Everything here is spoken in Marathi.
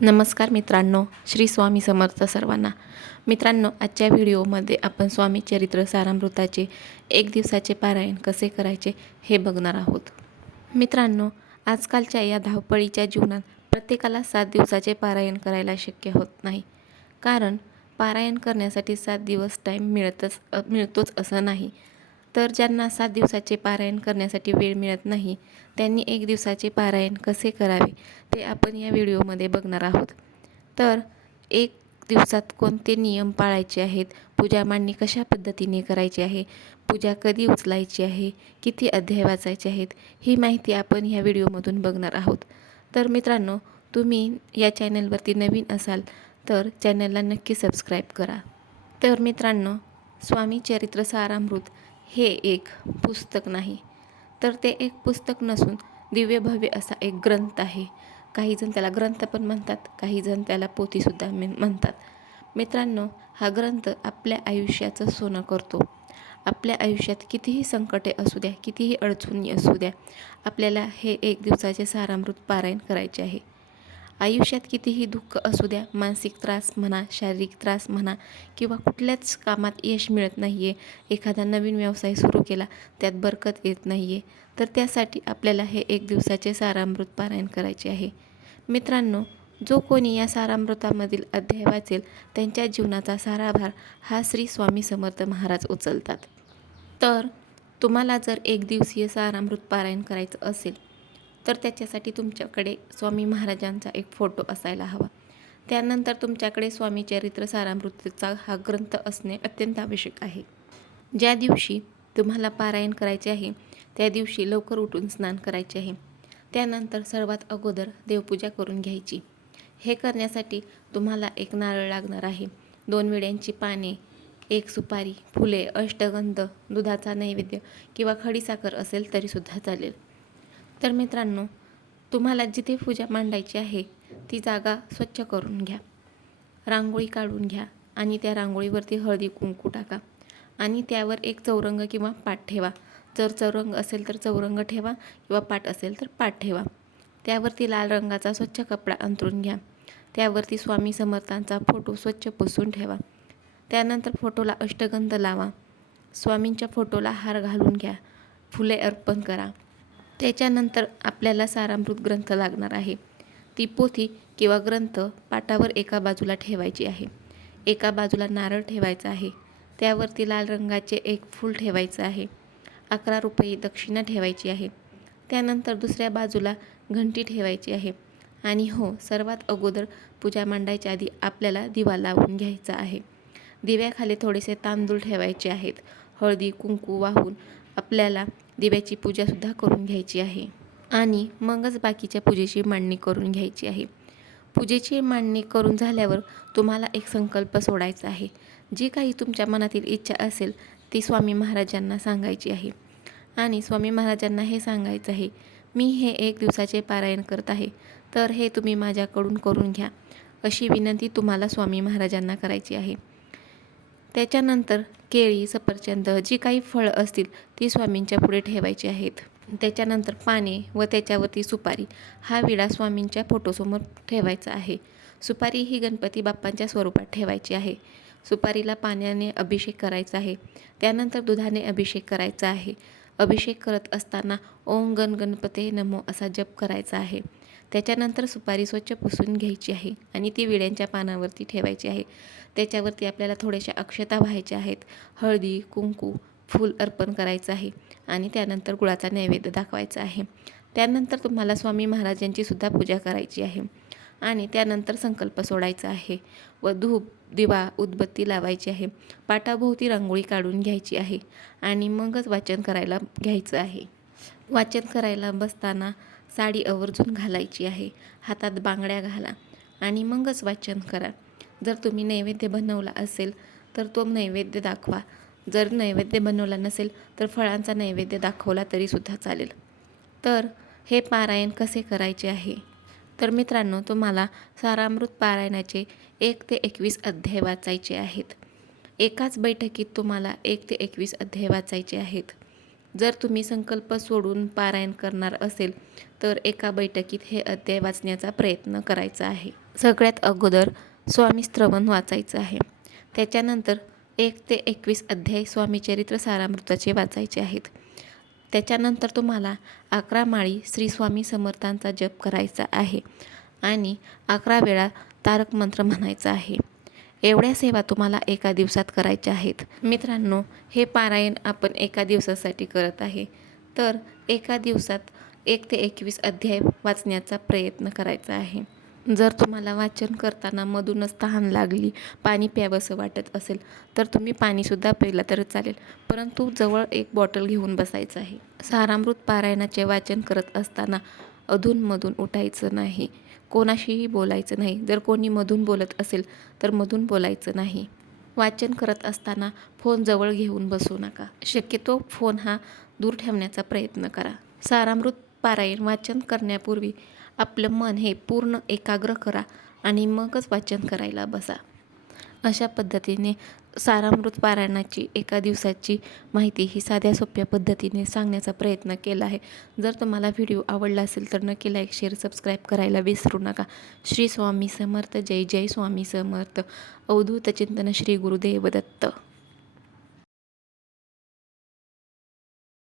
नमस्कार मित्रांनो श्री स्वामी समर्थ सर्वांना. मित्रांनो आजच्या व्हिडिओमध्ये आपण स्वामी चरित्र सारामृताचे एक दिवसाचे पारायण कसे करायचे हे बघणार आहोत. मित्रांनो आजकालच्या या धावपळीच्या जीवनात प्रत्येकाला सात दिवसाचे पारायण करायला शक्य होत नाही. कारण पारायण करण्यासाठी सात दिवस टाईम मिळतच मिळतोच असं नाही. तर ज्यांना सात दिवसाचे पारायण करण्यासाठी वेळ मिळत नाही त्यांनी एक दिवसाचे पारायण कसे करावे ते आपण या व्हिडिओमध्ये बघणार आहोत. तर एक दिवसात कोणते नियम पाळायचे आहेत? पूजा मांडणी कशा पद्धतीने करायची आहे? पूजा कधी उचलायची आहे? किती अध्याय वाचायचे आहेत? ही माहिती आपण ह्या व्हिडिओमधून बघणार आहोत. तर मित्रांनो तुम्ही या चॅनलवरती नवीन असाल तर चॅनलला नक्की सबस्क्राईब करा. तर मित्रांनो स्वामी चरित्र सारामृत हे एक पुस्तक नाही. तर ते एक पुस्तक नसून दिव्य भव्य असा एक ग्रंथ आहे. काही जण त्याला ग्रंथ पण म्हणतात काही जण त्याला पोथीसुद्धा मी म्हणतात. मित्रांनो हा ग्रंथ आपल्या आयुष्याचं सोनं करतो. आपल्या आयुष्यात कितीही संकटे असू द्या कितीही अडचणी असू द्या आपल्याला हे एक दिवसाचे सारामृत पारायण करायचे आहे. आयुष्यात कितीही दुःख असू द्या मानसिक त्रास म्हणा शारीरिक त्रास म्हणा किंवा कुठल्याच कामात यश मिळत नाही आहे एखादा नवीन व्यवसाय सुरू केला त्यात बरकत येत नाही आहे तर त्यासाठी आपल्याला हे एक दिवसाचे सारामृत पारायण करायचे आहे. मित्रांनो जो कोणी या सारामृतामधील अध्याय वाचेल त्यांच्या जीवनाचा सारा भार हा श्री स्वामी समर्थ महाराज उचलतात. तर तुम्हाला जर एक दिवसीय सारामृत पारायण करायचं असेल तर त्याच्यासाठी तुमच्याकडे स्वामी महाराजांचा एक फोटो असायला हवा. त्यानंतर तुमच्याकडे स्वामी चरित्र सारामृतचा हा ग्रंथ असणे अत्यंत आवश्यक आहे. ज्या दिवशी तुम्हाला पारायण करायचे आहे त्या दिवशी लवकर उठून स्नान करायचे आहे. त्यानंतर सर्वात अगोदर देवपूजा करून घ्यायची. हे करण्यासाठी तुम्हाला एक नारळ लागणार आहे. दोन विड्यांची पाने एक सुपारी फुले अष्टगंध दुधाचा नैवेद्य किंवा खडीसाखर असेल तरीसुद्धा चालेल. तर मित्रांनो तुम्हाला जिथे पूजा मांडायची आहे ती जागा स्वच्छ करून घ्या. रांगोळी काढून घ्या आणि त्या रांगोळीवरती हळदी कुंकू टाका आणि त्यावर एक चौरंग किंवा पाठ ठेवा. जर चौरंग असेल तर चौरंग ठेवा किंवा पाठ असेल तर पाठ ठेवा. त्यावरती लाल रंगाचा स्वच्छ कपडा अंतरून घ्या. त्यावरती स्वामी समर्थांचा फोटो स्वच्छ पुसून ठेवा. त्यानंतर फोटोला अष्टगंध लावा. स्वामींच्या फोटोला हार घालून घ्या. फुले अर्पण करा. त्याच्यानंतर आपल्याला सारामृत ग्रंथ लागणार आहे. ती पोथी किंवा ग्रंथ पाटावर एका बाजूला ठेवायची आहे. एका बाजूला नारळ ठेवायचा आहे. त्यावरती लाल रंगाचे एक फूल ठेवायचं आहे. अकरा रुपये दक्षिणा ठेवायची आहे. त्यानंतर दुसऱ्या बाजूला घंटी ठेवायची आहे. आणि हो सर्वात अगोदर पूजा मांडायच्या आधी आपल्याला दिवा लावून घ्यायचा आहे. दिव्याखाली थोडेसे तांदूळ ठेवायचे आहेत. हळदी कुंकू वाहून आपल्याला दिव्याची पूजासुद्धा करून घ्यायची आहे. आणि मगच बाकीच्या पूजेची मांडणी करून घ्यायची आहे. पूजेची मांडणी करून झाल्यावर तुम्हाला एक संकल्प सोडायचा आहे. जी काही तुमच्या मनातील इच्छा असेल ती स्वामी महाराजांना सांगायची आहे. आणि स्वामी महाराजांना हे सांगायचं आहे मी हे एक दिवसाचे पारायण करत आहे तर हे तुम्ही माझ्याकडून करून घ्या. अशी विनंती तुम्हाला स्वामी महाराजांना करायची आहे. त्याच्यानंतर केळी सफरचंद जी काही फळं असतील ती स्वामींच्या पुढे ठेवायची आहेत. त्याच्यानंतर पाने व त्याच्यावरती सुपारी हा विडा स्वामींच्या फोटोसमोर ठेवायचा आहे. सुपारी ही गणपती बाप्पांच्या स्वरूपात ठेवायची आहे. सुपारीला पाण्याने अभिषेक करायचा आहे. त्यानंतर दुधाने अभिषेक करायचा आहे. अभिषेक करत असताना ओम गण गणपते नमो असा जप करायचा आहे. त्याच्यानंतर सुपारी स्वच्छ पुसून घ्यायची आहे आणि ती विड्यांच्या पानावरती ठेवायची आहे. त्याच्यावरती आपल्याला थोड्याशा अक्षता व्हायच्या आहेत. हळदी कुंकू फूल अर्पण करायचं आहे आणि त्यानंतर गुळाचा नैवेद्य दाखवायचा आहे. त्यानंतर तुम्हाला स्वामी महाराजांची सुद्धा पूजा करायची आहे आणि त्यानंतर संकल्प सोडायचा आहे व धूप दिवा उदबत्ती लावायची आहे. पाटाभोवती रांगोळी काढून घ्यायची आहे आणि मगच वाचन करायला घ्यायचं आहे. वाचन करायला बसताना साडी आवर्जून घालायची आहे. हातात बांगड्या घाला आणि मगच वाचन करा. जर तुम्ही नैवेद्य बनवला असेल तर तो नैवेद्य दाखवा. जर नैवेद्य बनवला नसेल तर फळांचा नैवेद्य दाखवला तरीसुद्धा चालेल. तर हे पारायण कसे करायचे आहे? तर मित्रांनो तुम्हाला सारामृत पारायणाचे एक ते एकवीस अध्याय वाचायचे आहेत. एकाच बैठकीत तुम्हाला एक ते एकवीस अध्याय वाचायचे आहेत. जर तुम्ही संकल्प सोडून पारायण करणार असेल तर एका बैठकीत हे अध्याय वाचण्याचा प्रयत्न करायचा आहे. सगळ्यात अगोदर स्वामी श्रवण वाचायचं आहे. त्याच्यानंतर एक ते एकवीस अध्याय स्वामी चरित्र सारामृताचे वाचायचे आहेत. त्याच्यानंतर तुम्हाला अकरा माळी श्री स्वामी समर्थांचा जप करायचा आहे आणि अकरा वेळा तारक मंत्र म्हणायचा आहे. एवढ्या सेवा तुम्हाला एका दिवसात करायच्या आहेत. मित्रांनो हे पारायण आपण एका दिवसासाठी करत आहे. तर एका दिवसात एक ते एकवीस अध्याय वाचण्याचा प्रयत्न करायचा आहे. जर तुम्हाला वाचन करताना मधूनच तहान लागली पाणी प्यावंसं वाटत असेल तर तुम्ही पाणीसुद्धा प्यायला तर चालेल परंतु जवळ एक बॉटल घेऊन बसायचं आहे. सारामृत पारायणाचे वाचन करत असताना अधूनमधून उठायचं नाही. कोणाशीही बोलायचं नाही. जर कोणी मधून बोलत असेल तर मधून बोलायचं नाही. वाचन करत असताना फोन जवळ घेऊन बसू नका. शक्यतो फोन हा दूर ठेवण्याचा प्रयत्न करा. सारामृत पारायण वाचन करण्यापूर्वी आपलं मन हे पूर्ण एकाग्र करा आणि मगच वाचन करायला बसा. अशा पद्धतीने सारामृत पारायणाची एका दिवसाची माहिती ही साध्या सोप्या पद्धतीने सांगण्याचा प्रयत्न केला आहे. जर तुम्हाला व्हिडिओ आवडला असेल तर नक्की लाईक शेअर सबस्क्राईब करायला विसरू नका. श्री स्वामी समर्थ जय जय स्वामी समर्थ. अवधूत चिंतन श्री गुरुदेव दत्त.